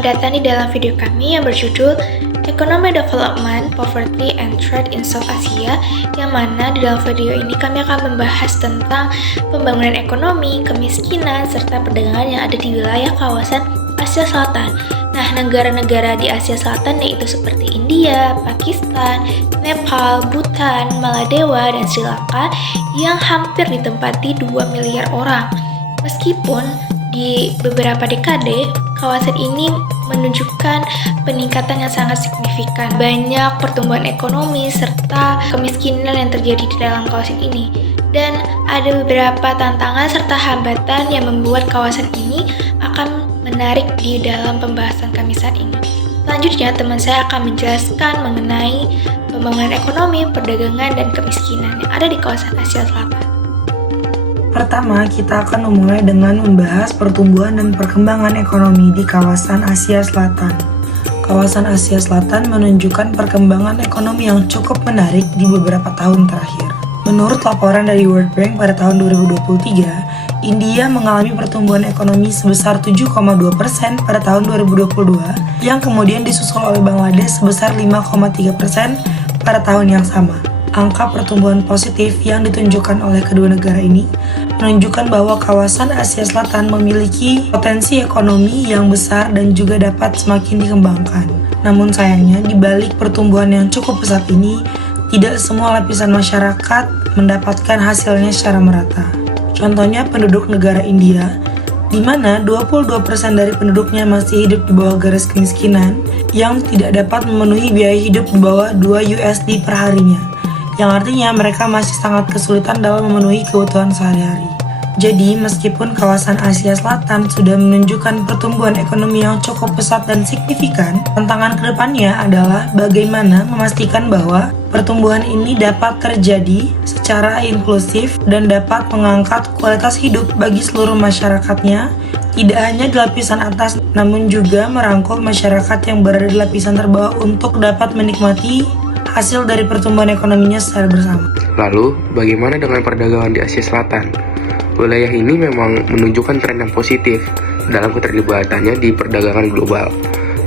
Selamat datang di dalam video kami yang berjudul Economic Development, Poverty, and Trade in South Asia, yang mana di dalam video ini kami akan membahas tentang pembangunan ekonomi, kemiskinan, serta perdagangan yang ada di wilayah kawasan Asia Selatan. Nah, negara-negara di Asia Selatan yaitu seperti India, Pakistan, Nepal, Bhutan, Maladewa, dan Sri Lanka yang hampir ditempati 2 miliar orang. Meskipun di beberapa dekade, kawasan ini menunjukkan peningkatan yang sangat signifikan. Banyak pertumbuhan ekonomi serta kemiskinan yang terjadi di dalam kawasan ini. Dan ada beberapa tantangan serta hambatan yang membuat kawasan ini akan menarik di dalam pembahasan kami saat ini. Selanjutnya, teman saya akan menjelaskan mengenai pembangunan ekonomi, perdagangan, dan kemiskinan yang ada di kawasan Asia Selatan. Pertama, kita akan memulai dengan membahas pertumbuhan dan perkembangan ekonomi di kawasan Asia Selatan. Kawasan Asia Selatan menunjukkan perkembangan ekonomi yang cukup menarik di beberapa tahun terakhir. Menurut laporan dari World Bank pada tahun 2023, India mengalami pertumbuhan ekonomi sebesar 7,2% pada tahun 2022, yang kemudian disusul oleh Bangladesh sebesar 5,3% pada tahun yang sama. Angka pertumbuhan positif yang ditunjukkan oleh kedua negara ini menunjukkan bahwa kawasan Asia Selatan memiliki potensi ekonomi yang besar dan juga dapat semakin dikembangkan. Namun sayangnya, di balik pertumbuhan yang cukup pesat ini, tidak semua lapisan masyarakat mendapatkan hasilnya secara merata. Contohnya penduduk negara India, di mana 22% dari penduduknya masih hidup di bawah garis kemiskinan yang tidak dapat memenuhi biaya hidup di bawah 2 USD per harinya, yang artinya mereka masih sangat kesulitan dalam memenuhi kebutuhan sehari-hari. Jadi, meskipun kawasan Asia Selatan sudah menunjukkan pertumbuhan ekonomi yang cukup pesat dan signifikan, tantangan kedepannya adalah bagaimana memastikan bahwa pertumbuhan ini dapat terjadi secara inklusif dan dapat mengangkat kualitas hidup bagi seluruh masyarakatnya, tidak hanya di lapisan atas, namun juga merangkul masyarakat yang berada di lapisan terbawah untuk dapat menikmati hasil dari pertumbuhan ekonominya secara bersama. Lalu, bagaimana dengan perdagangan di Asia Selatan? Wilayah ini memang menunjukkan tren yang positif dalam keterlibatannya di perdagangan global.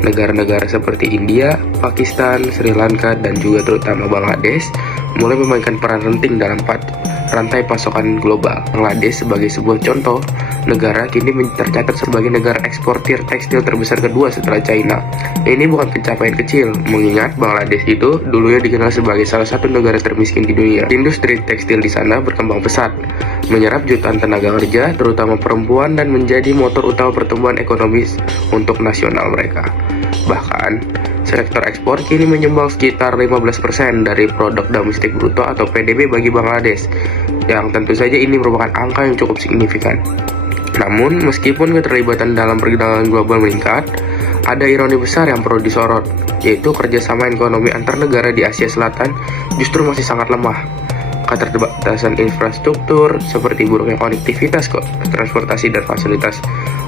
Negara-negara seperti India, Pakistan, Sri Lanka, dan juga terutama Bangladesh mulai memainkan peran penting dalam rantai pasokan global. Bangladesh sebagai sebuah contoh negara kini tercatat sebagai negara eksportir tekstil terbesar kedua setelah China. Ini bukan pencapaian kecil, mengingat Bangladesh itu dulunya dikenal sebagai salah satu negara termiskin di dunia. Industri tekstil di sana berkembang pesat, menyerap jutaan tenaga kerja, terutama perempuan, dan menjadi motor utama pertumbuhan ekonomis untuk nasional mereka. Bahkan, sektor ekspor kini menyumbang sekitar 15% dari produk domestik bruto atau PDB bagi Bangladesh, yang tentu saja ini merupakan angka yang cukup signifikan. Namun, meskipun keterlibatan dalam perdagangan global meningkat, ada ironi besar yang perlu disorot, yaitu kerjasama ekonomi antar negara di Asia Selatan justru masih sangat lemah. Keterbatasan infrastruktur seperti buruknya konektivitas, transportasi, dan fasilitas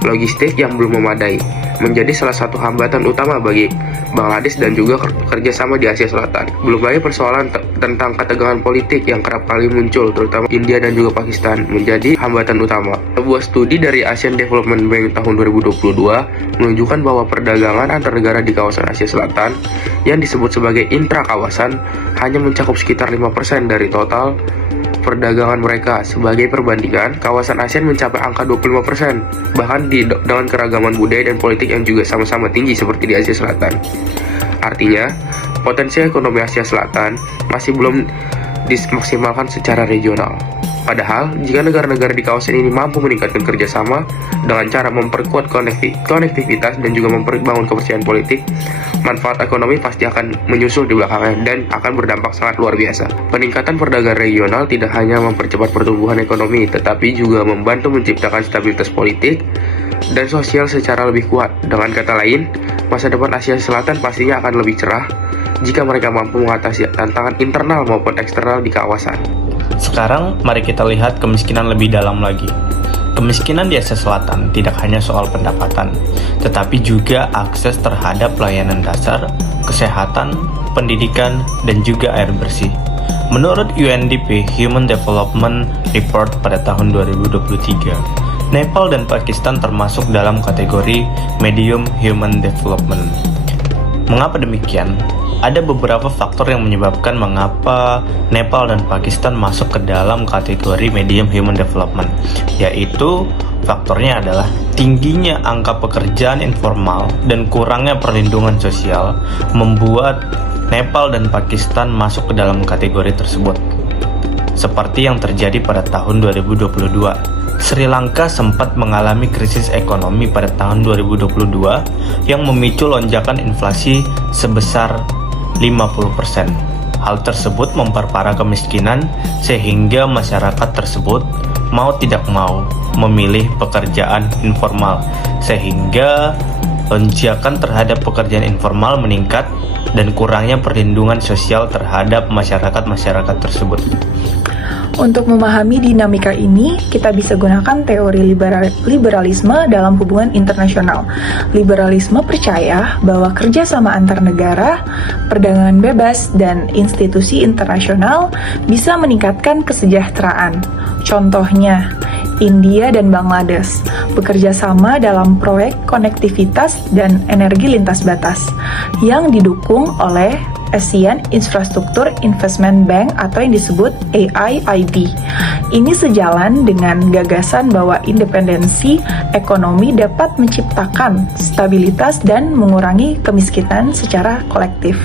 logistik yang belum memadai menjadi salah satu hambatan utama bagi Bangladesh dan juga kerjasama di Asia Selatan. Belum lagi persoalan tentang ketegangan politik yang kerap kali muncul, terutama India dan juga Pakistan, menjadi hambatan utama. Sebuah studi dari Asian Development Bank tahun 2022 menunjukkan bahwa perdagangan antar negara di kawasan Asia Selatan yang disebut sebagai intra-kawasan hanya mencakup sekitar 5% dari total perdagangan mereka. Sebagai perbandingan, kawasan ASEAN mencapai angka 25%, bahkan dengan keragaman budaya dan politik yang juga sama-sama tinggi seperti di Asia Selatan. Artinya, potensi ekonomi Asia Selatan masih belum dimaksimalkan secara regional. Padahal, jika negara-negara di kawasan ini mampu meningkatkan kerjasama dengan cara memperkuat konektivitas dan juga memperbangun kepercayaan politik, manfaat ekonomi pasti akan menyusul di belakangnya dan akan berdampak sangat luar biasa. Peningkatan perdagangan regional tidak hanya mempercepat pertumbuhan ekonomi, tetapi juga membantu menciptakan stabilitas politik dan sosial secara lebih kuat. Dengan kata lain, masa depan Asia Selatan pastinya akan lebih cerah jika mereka mampu mengatasi tantangan internal maupun eksternal di kawasan. Sekarang, mari kita lihat kemiskinan lebih dalam lagi. Kemiskinan di Asia Selatan tidak hanya soal pendapatan, tetapi juga akses terhadap pelayanan dasar, kesehatan, pendidikan, dan juga air bersih. Menurut UNDP Human Development Report pada tahun 2023, Nepal dan Pakistan termasuk dalam kategori medium human development. Mengapa demikian? Ada beberapa faktor yang menyebabkan mengapa Nepal dan Pakistan masuk ke dalam kategori medium human development, yaitu faktornya adalah tingginya angka pekerjaan informal dan kurangnya perlindungan sosial membuat Nepal dan Pakistan masuk ke dalam kategori tersebut. Seperti yang terjadi pada tahun 2022, Sri Lanka sempat mengalami krisis ekonomi pada tahun 2022 yang memicu lonjakan inflasi sebesar 50%. Hal tersebut memperparah kemiskinan sehingga masyarakat tersebut mau tidak mau memilih pekerjaan informal, sehingga lonjakan terhadap pekerjaan informal meningkat dan kurangnya perlindungan sosial terhadap masyarakat tersebut. Untuk memahami dinamika ini, kita bisa gunakan teori liberalisme dalam hubungan internasional. Liberalisme percaya bahwa kerjasama antar negara, perdagangan bebas, dan institusi internasional bisa meningkatkan kesejahteraan. Contohnya, India dan Bangladesh bekerja sama dalam proyek konektivitas dan energi lintas batas yang didukung oleh Asian Infrastructure Investment Bank atau yang disebut AIIB. Ini sejalan dengan gagasan bahwa independensi ekonomi dapat menciptakan stabilitas dan mengurangi kemiskinan secara kolektif.